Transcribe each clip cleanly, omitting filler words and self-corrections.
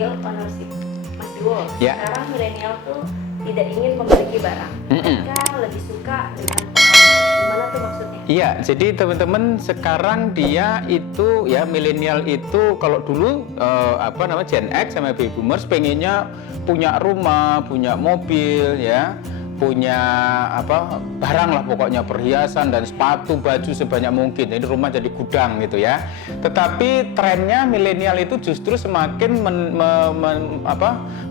skill ownership. Mas Iwo, Ya. sekarang milenial tuh tidak ingin memiliki barang. Mereka lebih suka dengan pengalaman. Gimana tuh maksudnya? Iya, jadi teman-teman sekarang dia itu ya milenial itu kalau dulu Gen X sama baby boomers pengennya punya rumah, punya mobil ya, punya barang lah pokoknya, perhiasan dan sepatu, baju sebanyak mungkin. Jadi rumah jadi gudang gitu ya. Tetapi trennya milenial itu justru semakin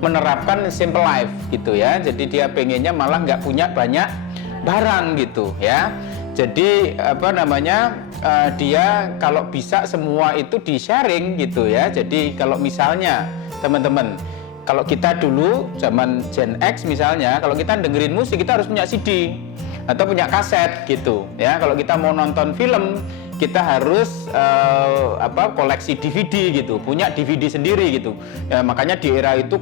menerapkan simple life gitu ya. Jadi dia pengennya malah nggak punya banyak barang gitu ya. Jadi dia kalau bisa semua itu di sharing gitu ya. Jadi kalau misalnya teman-teman, kalau kita dulu zaman Gen X misalnya, kalau kita dengerin musik kita harus punya CD atau punya kaset gitu ya. Kalau kita mau nonton film kita harus koleksi DVD gitu, punya DVD sendiri gitu ya. Makanya di era itu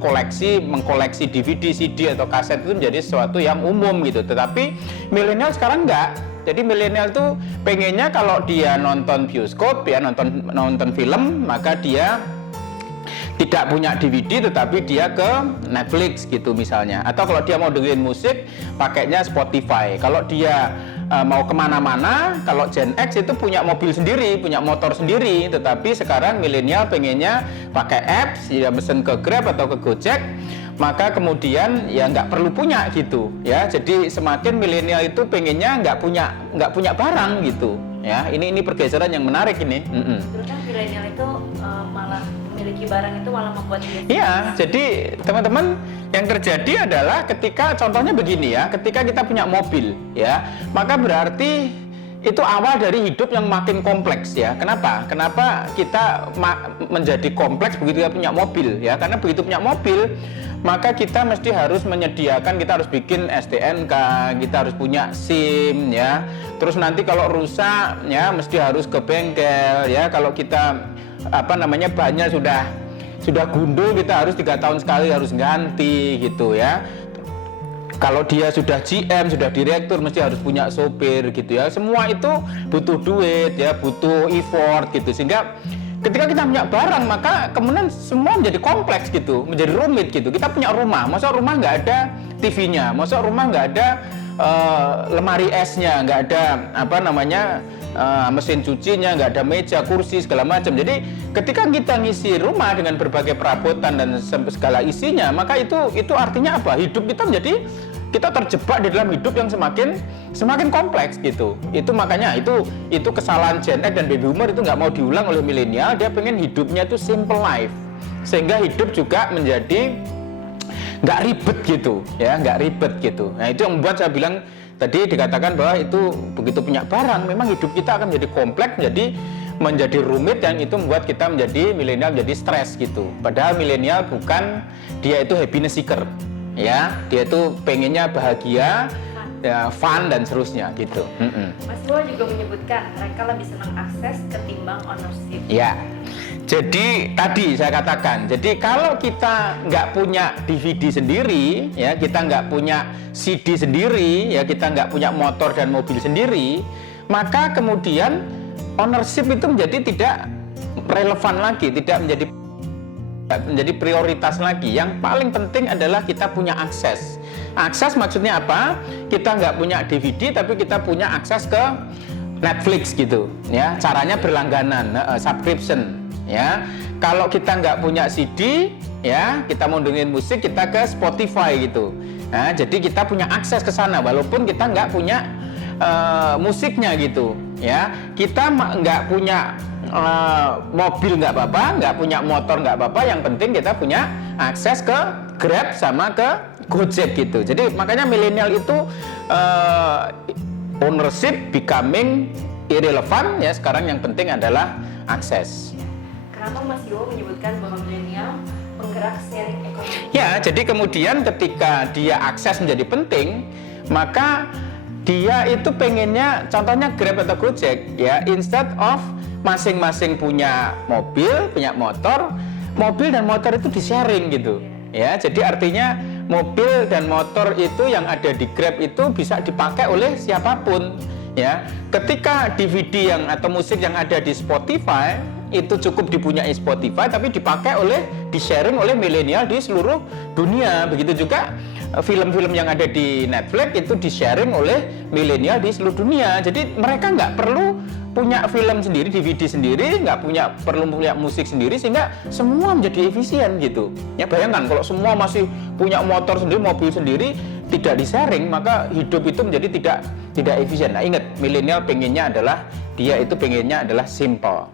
mengkoleksi DVD, CD atau kaset itu menjadi sesuatu yang umum gitu. Tetapi milenial sekarang enggak. Jadi milenial tuh pengennya kalau dia nonton bioskop ya, nonton film, maka dia tidak punya DVD tetapi dia ke Netflix gitu misalnya. Atau kalau dia mau dengerin musik pakainya Spotify. Kalau dia mau kemana-mana, kalau Gen X itu punya mobil sendiri, punya motor sendiri. Tetapi sekarang milenial pengennya pakai apps, ya mesen ke Grab atau ke Gojek, maka kemudian ya nggak perlu punya gitu ya. Jadi semakin milenial itu pengennya nggak punya barang gitu ya. Ini pergeseran yang menarik ini. Terus kan milenial itu malah memiliki barang itu malah membuat dia. Iya, jadi teman-teman yang terjadi adalah ketika contohnya begini ya, ketika kita punya mobil ya, maka berarti itu awal dari hidup yang makin kompleks ya. Kenapa? Kenapa kita menjadi kompleks begitu kita punya mobil ya? Karena begitu punya mobil, maka kita mesti harus menyediakan, kita harus bikin STNK, kita harus punya SIM ya. Terus nanti kalau rusak ya mesti harus ke bengkel ya. Kalau kita bannya sudah gundul, kita harus 3 tahun sekali harus ganti gitu ya. Kalau dia sudah GM, sudah direktur, mesti harus punya sopir gitu ya. Semua itu butuh duit ya, butuh effort gitu. Sehingga ketika kita punya barang, maka kemudian semua menjadi kompleks gitu, menjadi rumit gitu. Kita punya rumah, masa rumah nggak ada TV-nya, masa rumah nggak ada lemari esnya, nggak ada mesin cucinya, nggak ada meja, kursi, segala macam. Jadi ketika kita ngisi rumah dengan berbagai perabotan dan segala isinya, maka itu artinya apa? Hidup kita menjadi, kita terjebak di dalam hidup yang semakin kompleks gitu. Itu makanya itu kesalahan Gen X dan Baby Boomer itu nggak mau diulang oleh milenial. Dia pengen hidupnya itu simple life, sehingga hidup juga menjadi nggak ribet gitu ya, nggak ribet gitu. Nah itu yang membuat saya bilang tadi, dikatakan bahwa itu begitu punya barang memang hidup kita akan menjadi kompleks, menjadi rumit, yang itu membuat kita menjadi milenial menjadi stres gitu. Padahal milenial bukan, dia itu happiness seeker ya, dia itu pengennya bahagia ya, fun dan seterusnya gitu. Mas Iwo juga menyebutkan mereka lebih senang akses ketimbang ownership. Ya, jadi tadi saya katakan, jadi kalau kita nggak punya DVD sendiri, ya kita nggak punya CD sendiri, ya kita nggak punya motor dan mobil sendiri, maka kemudian ownership itu menjadi tidak relevan lagi, tidak menjadi prioritas lagi. Yang paling penting adalah kita punya akses. Akses maksudnya apa? Kita nggak punya DVD, tapi kita punya akses ke Netflix gitu, ya. Caranya berlangganan, subscription. Ya, kalau kita nggak punya CD, ya kita mau dengerin musik, kita ke Spotify gitu. Nah, jadi kita punya akses ke sana, walaupun kita nggak punya musiknya gitu. Ya, kita nggak punya mobil nggak apa-apa, nggak punya motor nggak apa-apa. Yang penting kita punya akses ke Grab sama ke Gojek gitu. Jadi makanya milenial itu ownership becoming irrelevant ya. Sekarang yang penting adalah akses. Kenapa Mas Iwo menyebutkan bahwa milenial penggerak sharing ekonomi? Ya, jadi kemudian ketika dia akses menjadi penting, maka dia itu pengennya, contohnya Grab atau Gojek, ya, instead of masing-masing punya mobil, punya motor, mobil dan motor itu di-sharing gitu. Ya, jadi artinya mobil dan motor itu yang ada di Grab itu bisa dipakai oleh siapapun. Ya, ketika DVD atau musik yang ada di Spotify itu cukup dipunyai Spotify, tapi di-sharing oleh milenial di seluruh dunia. Begitu juga film-film yang ada di Netflix itu di-sharing oleh milenial di seluruh dunia. Jadi mereka nggak perlu punya film sendiri, DVD sendiri, nggak perlu punya musik sendiri, sehingga semua menjadi efisien gitu. Ya bayangkan kalau semua masih punya motor sendiri, mobil sendiri, tidak di-sharing, maka hidup itu menjadi tidak efisien. Nah ingat, milenial pengennya adalah simple.